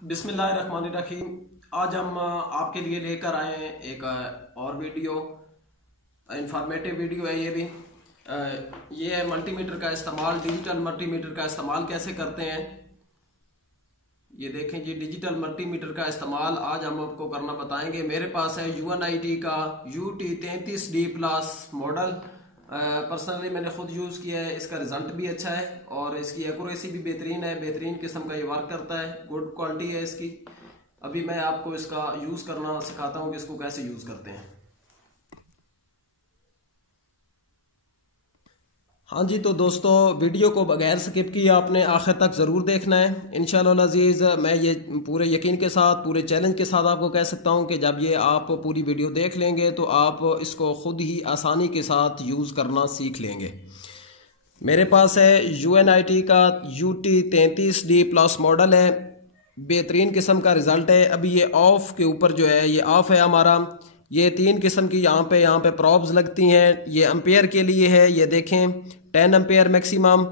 बिस्मिल्लाहिर्रहमानिर्रहीम। आज हम आपके लिए लेकर आए हैं एक और वीडियो, इंफॉर्मेटिव वीडियो है। ये है मल्टीमीटर का इस्तेमाल, डिजिटल मल्टीमीटर का इस्तेमाल कैसे करते हैं। ये देखें जी, डिजिटल मल्टीमीटर का इस्तेमाल आज हम आपको करना बताएंगे। मेरे पास है UNIT का UT33D+ मॉडल। पर्सनली मैंने खुद यूज़ किया है, इसका रिजल्ट भी अच्छा है और इसकी एक्यूरेसी भी बेहतरीन है। बेहतरीन किस्म का ये वर्क करता है, गुड क्वालिटी है इसकी। अभी मैं आपको इसका यूज़ करना सिखाता हूँ कि इसको कैसे यूज़ करते हैं। हाँ जी, तो दोस्तों वीडियो को बगैर स्किप किए आपने आखिर तक ज़रूर देखना है इंशाअल्लाह अज़ीज़। मैं ये पूरे यकीन के साथ, पूरे चैलेंज के साथ आपको कह सकता हूँ कि जब ये आप पूरी वीडियो देख लेंगे तो आप इसको ख़ुद ही आसानी के साथ यूज़ करना सीख लेंगे। मेरे पास है UNIT का UT33D+ मॉडल है, बेहतरीन किस्म का रिज़ल्ट है। अभी ये ऑफ़ के ऊपर जो है, ये ऑफ़ है हमारा। ये 3 किस्म की यहाँ पे प्रॉब्स लगती हैं। ये एम्पेयर के लिए है, ये देखें 10 एम्पेयर मैक्सिमम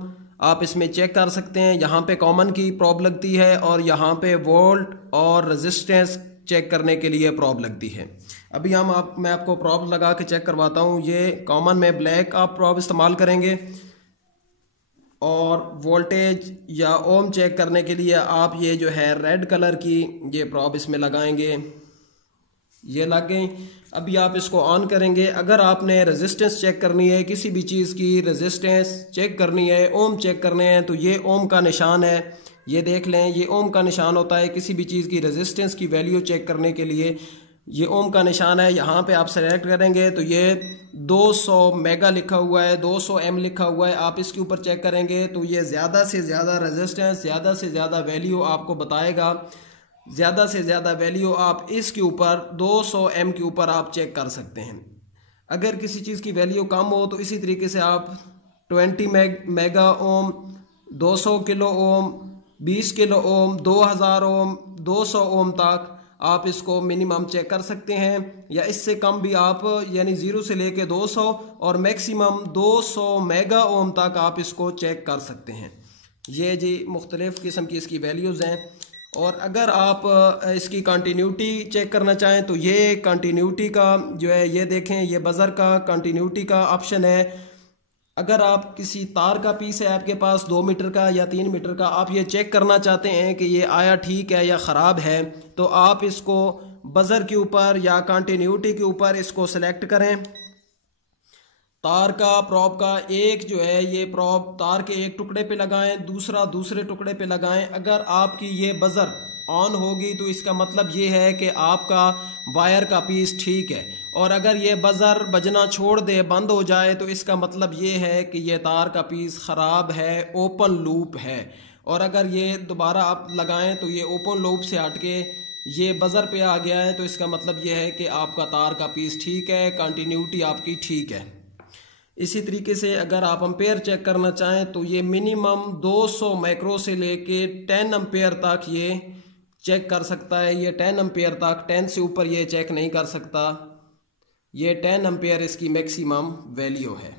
आप इसमें चेक कर सकते हैं। यहाँ पे कॉमन की प्रॉब लगती है और यहाँ पे वोल्ट और रेजिस्टेंस चेक करने के लिए प्रॉब लगती है। अभी मैं आपको प्रॉब लगा के चेक करवाता हूँ। ये कॉमन में ब्लैक आप प्रॉब इस्तेमाल करेंगे और वोल्टेज या ओम चेक करने के लिए आप ये जो है रेड कलर की ये प्रॉब इसमें लगाएंगे। ये लग गई। अभी आप इसको ऑन करेंगे। अगर आपने रेजिस्टेंस चेक करनी है, किसी भी चीज़ की रेजिस्टेंस चेक करनी है, ओम चेक करने हैं, तो ये ओम का निशान है। ये देख लें, ये ओम का निशान होता है किसी भी चीज़ की रेजिस्टेंस की वैल्यू चेक करने के लिए। ये ओम का निशान है। यहाँ पे आप सेलेक्ट करेंगे तो ये 200 मेगा लिखा हुआ है, 200 M लिखा हुआ है। आप इसके ऊपर चेक करेंगे तो ये ज़्यादा से ज़्यादा रेजिस्टेंस, ज़्यादा से ज़्यादा वैल्यू आपको बताएगा। ज़्यादा से ज़्यादा वैल्यू आप इसके ऊपर 200 M के ऊपर आप चेक कर सकते हैं। अगर किसी चीज़ की वैल्यू कम हो तो इसी तरीके से आप 20 mega ohm, 200 kilo ohm, 20 kilo ohm, 2000 ओम, 200 ओम तक आप इसको मिनिमम चेक कर सकते हैं। या इससे कम भी आप, यानी 0 से लेके 200 और मैक्सिमम 200 मेगा ओम तक आप इसको चेक कर सकते हैं। ये जी मुख्तलिफ़ किस्म की इसकी वैल्यूज़ हैं। और अगर आप इसकी कंटिन्यूटी चेक करना चाहें तो ये कंटिन्यूटी का जो है, ये देखें, ये बज़र का कंटिन्यूटी का ऑप्शन है। अगर आप किसी तार का पीस है आपके पास 2 मीटर का या 3 मीटर का, आप ये चेक करना चाहते हैं कि ये आया ठीक है या ख़राब है, तो आप इसको बज़र के ऊपर या कंटिन्यूटी के ऊपर इसको सेलेक्ट करें। तार का प्रॉब का एक जो है, ये प्रॉब तार के एक टुकड़े पे लगाएं, दूसरा दूसरे टुकड़े पे लगाएं। अगर आपकी ये बज़र ऑन होगी तो इसका मतलब ये है कि आपका वायर का पीस ठीक है। और अगर ये बज़र बजना छोड़ दे, बंद हो जाए, तो इसका मतलब ये है कि ये तार का पीस ख़राब है, ओपन लूप है। और अगर ये दोबारा आप लगाएं तो ये ओपन लूप से हट के ये बज़र पे आ गया है, तो इसका मतलब ये है कि आपका तार का पीस ठीक है, कंटिन्यूटी आपकी ठीक है। इसी तरीके से अगर आप एम्पेयर चेक करना चाहें तो ये मिनिमम 200 माइक्रो से लेके 10 एम्पेयर तक ये चेक कर सकता है। ये 10 एम्पेयर तक, 10 से ऊपर ये चेक नहीं कर सकता। ये 10 एम्पेयर इसकी मैक्सिमम वैल्यू है।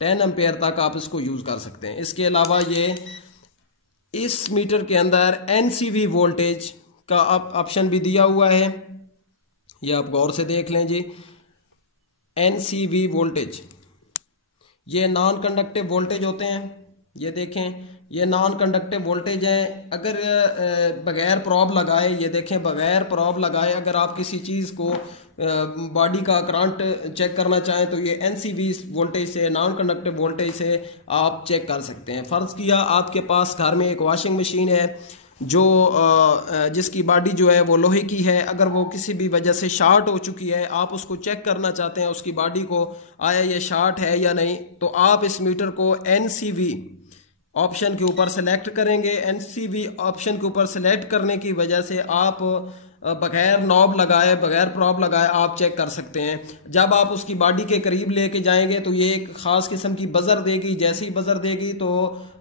10 एम्पेयर तक आप इसको यूज़ कर सकते हैं। इसके अलावा ये इस मीटर के अंदर NCV वोल्टेज का ऑप्शन भी दिया हुआ है। ये आप गौर से देख लें जी, NCV वोल्टेज, ये नॉन कंडक्टिव वोल्टेज होते हैं। ये देखें, ये नॉन कंडक्टिव वोल्टेज है। अगर बगैर प्रॉब लगाए, ये देखें, बगैर प्रॉब लगाए अगर आप किसी चीज़ को बॉडी का करंट चेक करना चाहें तो ये NCV वोल्टेज से, नॉन कंडक्टिव वोल्टेज से आप चेक कर सकते हैं। फ़र्ज़ किया आपके पास घर में एक वॉशिंग मशीन है जो जिसकी बॉडी जो है वो लोहे की है। अगर वो किसी भी वजह से शार्ट हो चुकी है, आप उसको चेक करना चाहते हैं उसकी बॉडी को, आया ये शार्ट है या नहीं, तो आप इस मीटर को NCV ऑप्शन के ऊपर सेलेक्ट करेंगे। NCV ऑप्शन के ऊपर सेलेक्ट करने की वजह से आप बगैर नॉब लगाए, बगैर प्रॉब लगाए आप चेक कर सकते हैं। जब आप उसकी बॉडी के करीब लेके जाएंगे तो ये एक ख़ास किस्म की बज़र देगी। जैसी बज़र देगी तो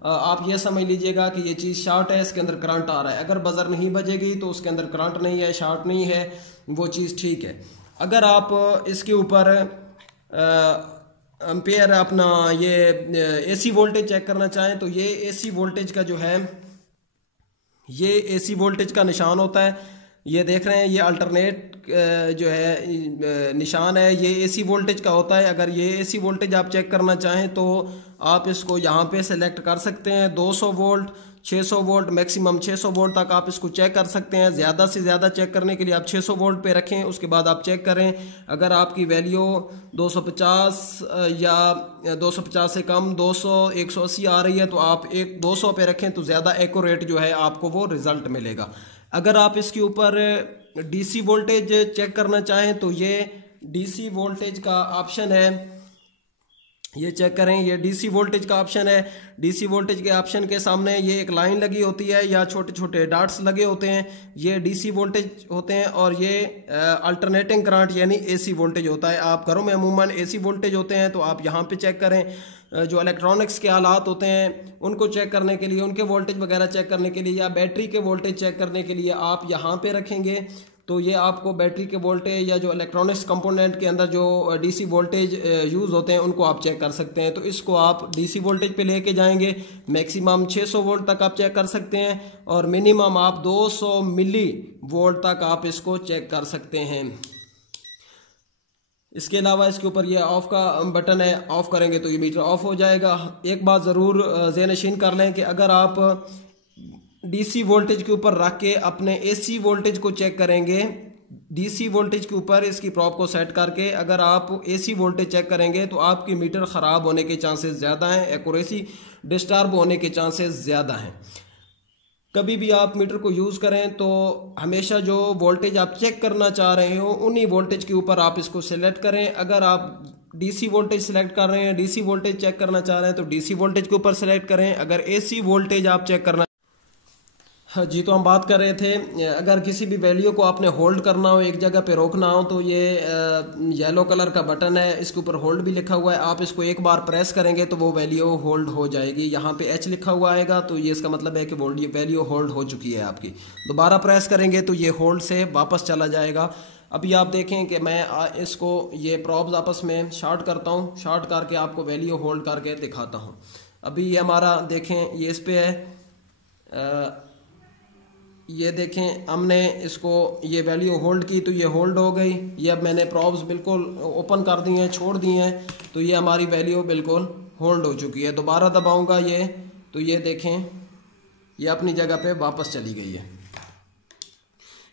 आप ये समझ लीजिएगा कि ये चीज़ शॉर्ट है, इसके अंदर करंट आ रहा है। अगर बज़र नहीं बजेगी तो उसके अंदर करंट नहीं है, शॉर्ट नहीं है, वो चीज़ ठीक है। अगर आप इसके ऊपर एम्पेयर अपना ये AC वोल्टेज चेक करना चाहें तो ये AC वोल्टेज का जो है ये एसी वोल्टेज का निशान होता है, ये देख रहे हैं, ये अल्टरनेट जो है निशान है, ये एसी वोल्टेज का होता है। अगर ये एसी वोल्टेज आप चेक करना चाहें तो आप इसको यहाँ पे सेलेक्ट कर सकते हैं। 200 वोल्ट, 600 वोल्ट, मैक्सिमम 600 वोल्ट तक आप इसको चेक कर सकते हैं। ज़्यादा से ज़्यादा चेक करने के लिए आप 600 वोल्ट पे रखें, उसके बाद आप चेक करें। अगर आपकी वैल्यू 250 या 250 से कम 200, 180 आ रही है तो आप 200 पे रखें तो ज़्यादा एक्यूरेट जो है आपको वो रिज़ल्ट मिलेगा। अगर आप इसके ऊपर डीसी वोल्टेज चेक करना चाहें तो ये डीसी वोल्टेज का ऑप्शन है, ये चेक करें, ये डीसी वोल्टेज का ऑप्शन है। डीसी वोल्टेज के ऑप्शन के सामने ये एक लाइन लगी होती है या छोटे छोटे डॉट्स लगे होते हैं, ये डीसी वोल्टेज होते हैं। और ये अल्टरनेटिंग करंट यानी एसी वोल्टेज होता है। आप घरों में अमूमन एसी वोल्टेज होते हैं तो आप यहाँ पे चेक करें। जो इलेक्ट्रॉनिक्स के आलात होते हैं उनको चेक करने के लिए, उनके वोल्टेज वगैरह चेक करने के लिए या बैटरी के वोल्टेज चेक करने के लिए आप यहाँ पे रखेंगे तो ये आपको बैटरी के वोल्टेज या जो इलेक्ट्रॉनिक्स कंपोनेंट के अंदर जो डीसी वोल्टेज यूज़ होते हैं उनको आप चेक कर सकते हैं। तो इसको आप डीसी वोल्टेज पे लेके जाएंगे, मैक्सिमम 600 वोल्ट तक आप चेक कर सकते हैं और मिनिमम आप 200 मिली वोल्ट तक आप इसको चेक कर सकते हैं। इसके अलावा इसके ऊपर ये ऑफ का बटन है, ऑफ करेंगे तो ये मीटर ऑफ हो जाएगा। एक बात ज़रूर ज़हन-नशीन कर लें कि अगर आप डीसी वोल्टेज के ऊपर रख के अपने एसी वोल्टेज को चेक करेंगे, डीसी वोल्टेज के ऊपर इसकी प्रॉब को सेट करके अगर आप एसी वोल्टेज चेक करेंगे तो आपकी मीटर ख़राब होने के चांसेस ज़्यादा हैं, एक्यूरेसी डिस्टर्ब होने के चांसेस ज़्यादा हैं। कभी भी आप मीटर को यूज़ करें तो हमेशा जो वोल्टेज आप चेक करना चाह रहे हो उन्हीं वोल्टेज के ऊपर आप इसको सेलेक्ट करें। अगर आप डीसी वोल्टेज सेलेक्ट कर रहे हैं, डीसी वोल्टेज चेक करना चाह रहे हैं तो डीसी वोल्टेज के ऊपर सेलेक्ट करें। अगर एसी वोल्टेज आप चेक करना, हाँ जी, तो हम बात कर रहे थे अगर किसी भी वैल्यू को आपने होल्ड करना हो, एक जगह पे रोकना हो तो ये येलो कलर का बटन है, इसके ऊपर होल्ड भी लिखा हुआ है। आप इसको एक बार प्रेस करेंगे तो वो वैल्यू होल्ड हो जाएगी। यहाँ पे एच लिखा हुआ आएगा तो ये इसका मतलब है कि वैल्यू होल्ड हो चुकी है आपकी। दोबारा प्रेस करेंगे तो ये होल्ड से वापस चला जाएगा। अभी आप देखें कि मैं इसको ये प्रॉब्स आपस में शॉर्ट करता हूँ, शॉर्ट करके आपको वैल्यू होल्ड करके दिखाता हूँ। अभी ये हमारा देखें, ये इस पे है, ये देखें हमने इसको ये वैल्यू होल्ड की तो ये होल्ड हो गई। ये अब मैंने प्रॉब्स बिल्कुल ओपन कर दी हैं, छोड़ दी हैं तो ये हमारी वैल्यू बिल्कुल होल्ड हो चुकी है। दोबारा दबाऊंगा ये तो ये देखें ये अपनी जगह पे वापस चली गई है।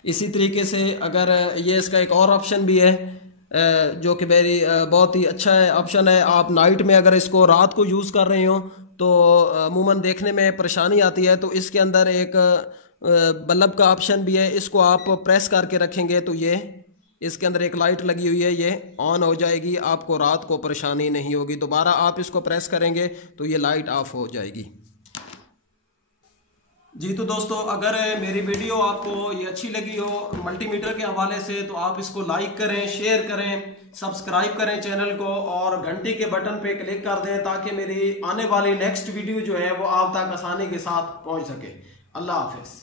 इसी तरीके से अगर ये इसका एक और ऑप्शन भी है जो कि मेरी बहुत ही अच्छा है ऑप्शन है। आप नाइट में अगर इसको रात को यूज़ कर रहे हो तो अमूमन देखने में परेशानी आती है, तो इसके अंदर एक बल्ब का ऑप्शन भी है। इसको आप प्रेस करके रखेंगे तो ये इसके अंदर एक लाइट लगी हुई है, ये ऑन हो जाएगी, आपको रात को परेशानी नहीं होगी। दोबारा आप इसको प्रेस करेंगे तो ये लाइट ऑफ हो जाएगी। जी तो दोस्तों, अगर मेरी वीडियो आपको ये अच्छी लगी हो मल्टीमीटर के हवाले से तो आप इसको लाइक करें, शेयर करें, सब्सक्राइब करें चैनल को और घंटी के बटन पे क्लिक कर दें ताकि मेरी आने वाली नेक्स्ट वीडियो जो है वो आप तक आसानी के साथ पहुंच सके। अल्लाह हाफिज।